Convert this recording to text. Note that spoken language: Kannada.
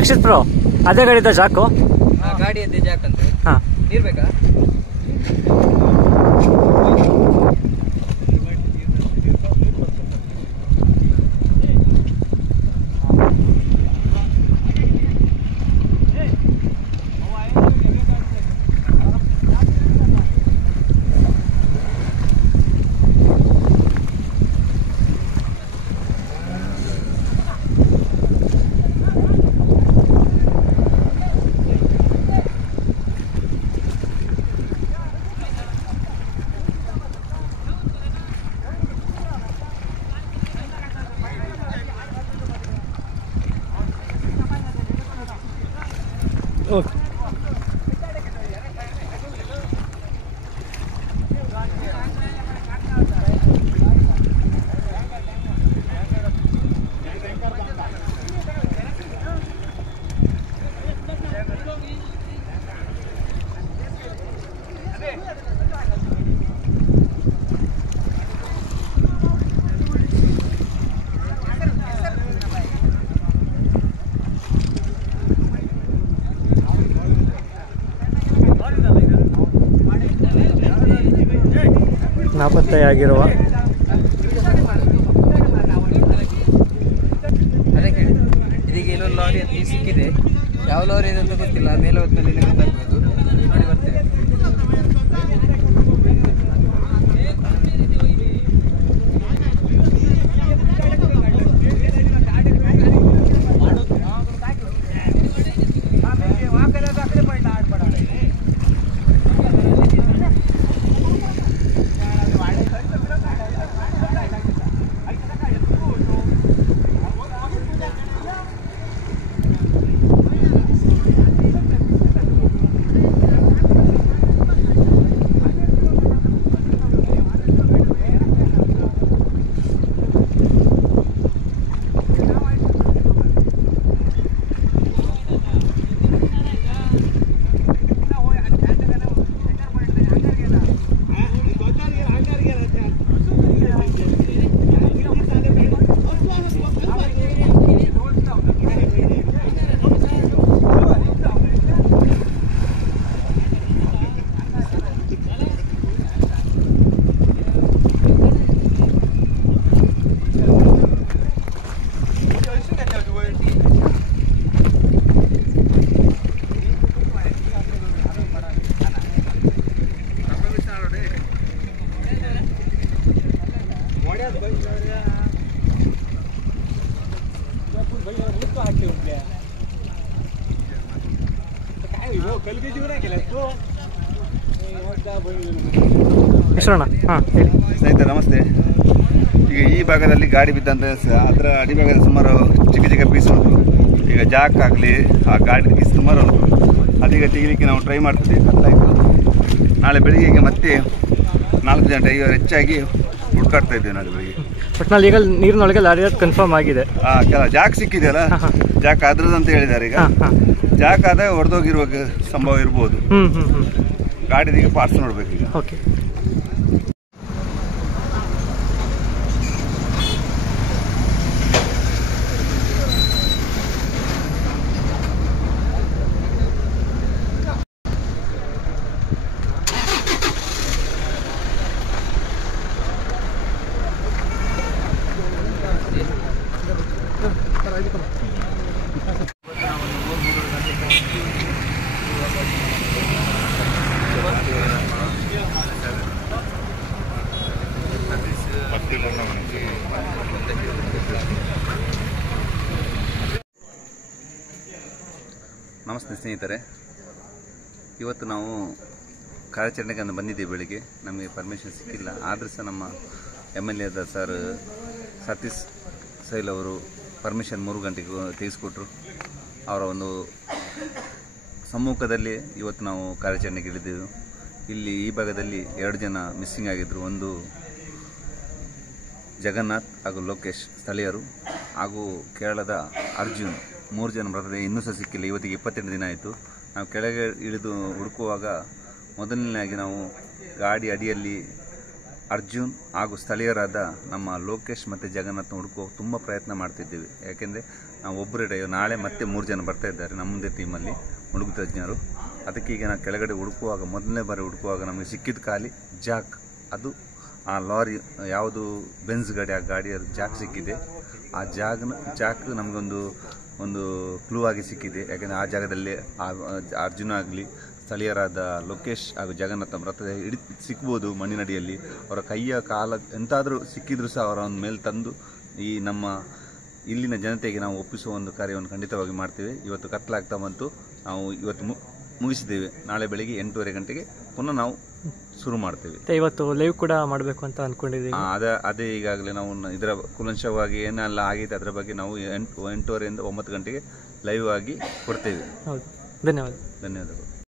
ರಕ್ಷಿತ್ ಬ್ರೋ, ಅದೇ ಗಾಡಿದ ಜಾಕು? ಗಾಡಿ ಅದೇ ಜಾಕ್ ಅಂತ. ಹಾ, ನೀರ್ ಬೇಕಾ? ಓಕೆ. ನಾಪತ್ತೆಯಾಗಿರುವ ಅದಕ್ಕೆ ಇದೀಗ ಇಲ್ಲೊಂದು ಲಾರಿ ಅಂತ ಸಿಕ್ಕಿದೆ. ಯಾವ ಲಾರಿ ಇದೆ ಅಂತ ಗೊತ್ತಿಲ್ಲ, ಮೇಲೆ ಹೊತ್ತಿನಲ್ಲಿ ಗೊತ್ತಾಗ್ಬೋದು. ನೋಡಿ ಬರ್ತೇವೆ. ಸ್ನೇಹಿತರೆ ನಮಸ್ತೆ. ಈಗ ಈ ಭಾಗದಲ್ಲಿ ಗಾಡಿ ಬಿದ್ದಂತ ಅದರ ಅಡಿಭಾಗದಲ್ಲಿ ಸುಮಾರು ಚಿಕ್ಕ ಚಿಕ್ಕ ಪೀಸ್ ಉಂಟು. ಈಗ ಜಾಕ್ ಆಗಲಿ ಆ ಗಾಡಿ ಪೀಸ್ ಸುಮಾರು ಉಂಟು. ಅದೀಗ ತೆಗಿಲಿಕ್ಕೆ ನಾವು ಟ್ರೈ ಮಾಡ್ತಿದ್ದೇವೆ. ಕತ್ತಲಾಯಿತು. ನಾಳೆ ಬೆಳಿಗ್ಗೆ ಮತ್ತೆ 4 ಜನ ಡ್ರೈವರ್ ಹೆಚ್ಚಾಗಿ ಹುಡುಕಾಡ್ತಾ ಇದ್ದೇವೆ. ನಾಳೆ ಬೆಳಿಗ್ಗೆ ಒಟ್ಟಿನಲ್ಲಿ ಈಗ ನೀರಿನೊಳಗೆ ಲಾರಿ ಕನ್ಫರ್ಮ್ ಆಗಿದೆ. ಜಾಕ್ ಸಿಕ್ಕಿದೆಯಲ್ಲ, ಜಾಕ್ ಅದ್ರದ್ದು ಅಂತ ಹೇಳಿದ್ದಾರೆ. ಈಗ ಜಾಕ್ ಆದ ಹೊಡೆದೋಗಿರುವ ಸಂಭವ ಇರ್ಬೋದು. ಗಾಡಿದೀಗ ಪಾರ್ಟ್ಸ್ ನೋಡ್ಬೇಕು ಈಗ. ಓಕೆ. ನಮಸ್ತೆ ಸ್ನೇಹಿತರೆ, ಇವತ್ತು ನಾವು ಕಾರ್ಯಾಚರಣೆಗೆ ಬಂದಿದ್ದೇವೆ. ಬೆಳಿಗ್ಗೆ ನಮಗೆ ಪರ್ಮಿಷನ್ ಸಿಕ್ಕಿಲ್ಲ, ಆದರೂ ಸಹ ನಮ್ಮ MLA ಆದ ಸರ್ ಸತೀಶ್ ಸೈಲ್ ಅವರು ಪರ್ಮಿಷನ್ 3 ಗಂಟೆಗೆ ತೆಗೆಸಿಕೊಟ್ರು. ಅವರ ಒಂದು ಸಮ್ಮುಖದಲ್ಲಿ ಇವತ್ತು ನಾವು ಕಾರ್ಯಾಚರಣೆಗೆ ಇಳಿದೆವು. ಇಲ್ಲಿ ಈ ಭಾಗದಲ್ಲಿ 2 ಜನ ಮಿಸ್ಸಿಂಗ್ ಆಗಿದ್ದರು. ಒಂದು ಜಗನ್ನಾಥ್ ಹಾಗೂ ಲೋಕೇಶ್ ಸ್ಥಳೀಯರು, ಹಾಗೂ ಕೇರಳದ ಅರ್ಜುನ್. 3 ಜನ ಮೃತದೇಹ ಇನ್ನೂ ಸಹ ಸಿಕ್ಕಿಲ್ಲ. ಇವತ್ತಿಗೆ 28 ದಿನ ಆಯಿತು. ನಾವು ಕೆಳಗೆ ಇಳಿದು ಹುಡುಕುವಾಗ ಮೊದಲನೇದಾಗಿ ನಾವು ಗಾಡಿ ಅಡಿಯಲ್ಲಿ ಅರ್ಜುನ್ ಹಾಗೂ ಸ್ಥಳೀಯರಾದ ನಮ್ಮ ಲೋಕೇಶ್ ಮತ್ತು ಜಗನ್ನಾಥ್ ಹುಡುಕೋ ತುಂಬ ಪ್ರಯತ್ನ ಮಾಡ್ತಿದ್ದೀವಿ. ಯಾಕೆಂದರೆ ನಾವು ಒಬ್ಬರೇ ನಾಳೆ ಮತ್ತೆ 3 ಜನ ಬರ್ತಾ ಇದ್ದಾರೆ ನಮ್ಮ ಮುಂದೆ ಟೀಮಲ್ಲಿ ಹುಡುಗ ತಜ್ಞರು. ಅದಕ್ಕೆ ಈಗ ನಾವು ಕೆಳಗಡೆ ಹುಡುಕುವಾಗ ಮೊದಲನೇ ಬಾರಿ ಹುಡುಕುವಾಗ ನಮಗೆ ಸಿಕ್ಕಿದ ಖಾಲಿ ಜಾಕ್. ಅದು ಆ ಲಾರಿ ಯಾವುದು ಬೆನ್ಸ್ ಗಾಡಿ, ಆ ಗಾಡಿಯ ಜಾಕ್ ಸಿಕ್ಕಿದೆ. ಆ ಜಾಕ್ ನಮಗೊಂದು ಕ್ಲೂ ಆಗಿ ಸಿಕ್ಕಿದೆ. ಯಾಕೆಂದರೆ ಆ ಜಾಗದಲ್ಲಿ ಅರ್ಜುನ ಆಗಲಿ ಸ್ಥಳೀಯರಾದ ಲೋಕೇಶ್ ಹಾಗೂ ಜಗನ್ನಾಥ ರಥದ ಸಿಕ್ಬೋದು ಮಣ್ಣಿನಡಿಯಲ್ಲಿ. ಅವರ ಕೈಯ ಕಾಲ ಎಂತಾದರೂ ಸಿಕ್ಕಿದ್ರು ಸಹ ಅವರ ಒಂದು ಮೇಲೆ ತಂದು ಈ ನಮ್ಮ ಇಲ್ಲಿನ ಜನತೆಗೆ ನಾವು ಒಪ್ಪಿಸುವ ಒಂದು ಕಾರ್ಯವನ್ನು ಖಂಡಿತವಾಗಿ ಮಾಡ್ತೇವೆ. ಇವತ್ತು ಕತ್ತಲಾಗ್ತಾ ಬಂತು, ನಾವು ಇವತ್ತು ಮುಗಿಸಿದ್ದೇವೆ. ನಾಳೆ ಬೆಳಿಗ್ಗೆ 8:30 ಗಂಟೆಗೆ ಪುನಃ ನಾವು ಶುರು ಮಾಡ್ತೇವೆ. ಇವತ್ತು ಲೈವ್ ಕೂಡ ಮಾಡಬೇಕು ಅಂತ ಅನ್ಕೊಂಡಿದ್ದೀವಿ. ಅದೇ ಈಗಾಗಲೇ ನಾವು ಇದರ ಕುಲಂಶವಾಗಿ ಏನೆಲ್ಲ ಆಗಿದೆ ಅದರ ಬಗ್ಗೆ ನಾವು 8:30 ಇಂದ 9 ಗಂಟೆಗೆ ಲೈವ್ ಆಗಿ ಕೊಡ್ತೇವೆ. ಹೌದು, ಧನ್ಯವಾದಗಳು.